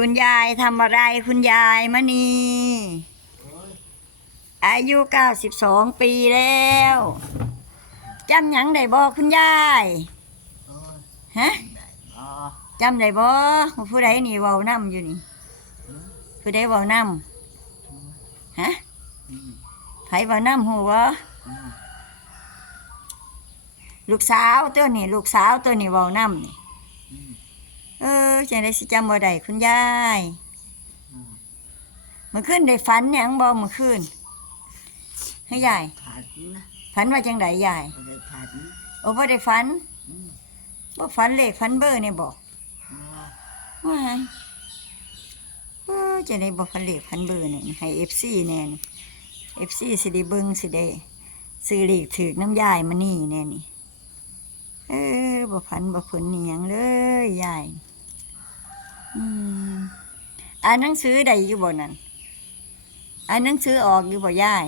คุณยายทำอะไรคุณยายมณี อายุเก้าสิบสองปีแล้วจำหยังได้บ่คุณยายฮะจำได้บ่ว่าผู้ใดนี่เว้านํอยู่นี่ผู้ใดเว้านํฮะไผเว้านํหูบ่ลูกสาวตัวนี่ลูกสาวตัวนี่เว้านํนี่ เออจังได้สิจำบ่ได้คุณยายเมื่อคืนได้ฝันหยังบ่เมื่อคืนให้ยายผัดนะฝันว่าจังไดยายอะไรผัดโอ้บ่ได้ฝันบ่ฝันเลขฝันเบอร์นี่บ่ว้ายเออจังได้บ่ฝันเลขฝันเบอร์นี่ให้ FC แน่นี่ FC สิได้เบิ่งสิได้ซื้อเลขถูกน้ำยายมานี่แน่นี่ เออบ่ฝันบ่ผลนี่ยังเลยยายอืมอ่านหนังสือได้อยู่บ่นั่นอ่านหนังสือออกอยู่บ่ยาย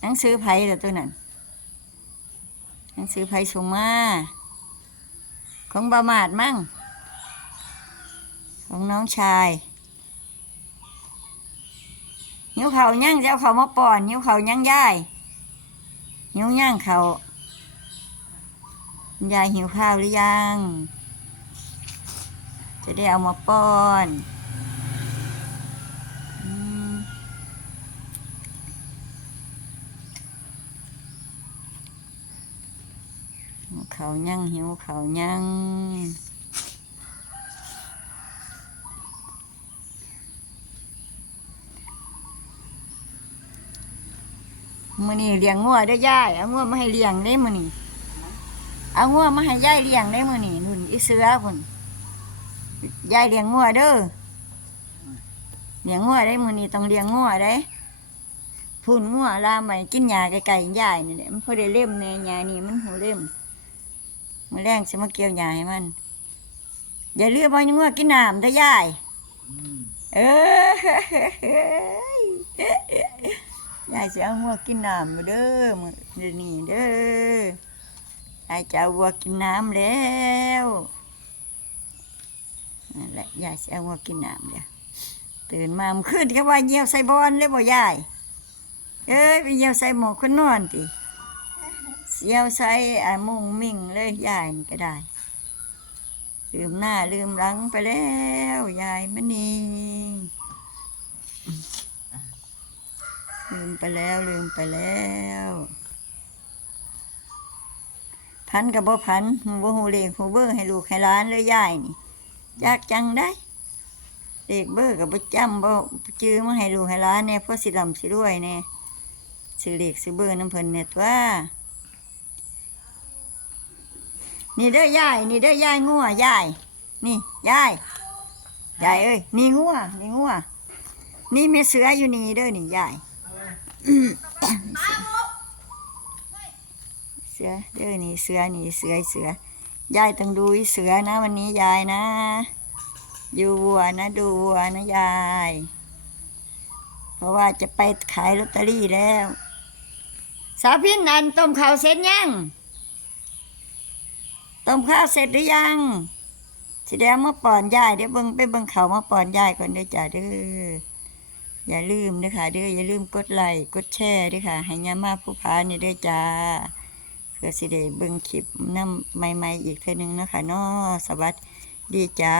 หนังสือไผเหรอตัวนั้นหนังสือไผส่งมาของบามาดมั่ง ของน้องชายหิวเขายังเจะเอาเขามาป้อนหิวเขายังยายหิวย่างเขา ยายหิวข้าวหรือยัง จะได้เอามาป้อนอืมหิวข้าวยังหิวข้าวยังมื้อนี้เลี้ยงงัวได้อยายเอางัวมาให้เลี้ยงได้มื้อนี้ เอางัวมาให้ยายเลี้ยงได้มื้อนี้นุ่นอีเสือพุ่นยายเลี้ยงงัวเด้อเลี้ยงงัวได้มื้อนี้ต้องเลี้ยงงัวได้พุ่นงัวลาใหมไปกินหญ้าไก่ๆยายนี่แหละมันพอได้เล่มแน่หญ้านี่มันหูเล่มมื้อแรงสิมาเกี่ยวหญ้าให้มันอย่าลืมเอางัวกินน้ำเด้ยายเออยายเสิเอางัวกินน้ำเด้อมื้อเดี๋ยวนี้เด้อ ยายจะเอาวัวกินน้ำแล้วนั่นแหละยายจะเอาวัวกินน้ำเดี๋ยวตื่นมามื่อคืนก็ว่าเยี่ยวใส่บอลเลยบ่ยายเอ้ยไปเยี่ยวใส่หมอกคนนอนติเยี่ยวใส่อ่ามุงมิ่งเลยยายนี่ก็ได้ลืมหน้าลืมหลังไปแล้วยายมันนี่ลืมไปแล้วลืมไปแล้ว พันกับบ่พันบ่ฮู้เลขฮู้เบอร์ให้ลูกให้หลานเลยยายนี่ยากจังได้เลขเบอร์กับบ่จำบ่จื้อมาให้ลูกให้หลานแน่เพราะสิร่ำสิรวยแน่ซื้อเลขซื้อเบอร์น้ำเพิ่นเนี่ยตัวนี่เด้อยาย นี่เด้อยายงัวยาย นี่ยายยายเอ้ย นี่งัวนี่งัวนี่มีเสืออยู่นี่เด้อนี่ยาย เสือเด้อนี่เสือนี่เสือเสือยายต้องดูเสือนะ วันนี้ยายนะดูวัวนะดูวัวนะยาย เพราะว่าจะไปขายลอตเตอรี่แล้ว สาวพินอันต้มข้าวเสร็จยังต้มข้าวเสร็จหรือยังสิเดี๋ยวมาป้อนยายเดี๋ยวเบิ่งไปเบิ่งเขามาป้อนยายก่อนเด้อจ้าเด้ออย่าลืมเด้อค่ะเด้ออย่าลืมกดไลค์กดแชร์เด้อค่ะให้ยามาผู้พานี่เด้อจ้า พื่อสิได้เบิ่งคลิปนำใหม่ๆอีกเทื่อนึงนะคะเนาะสวัสดีจ้า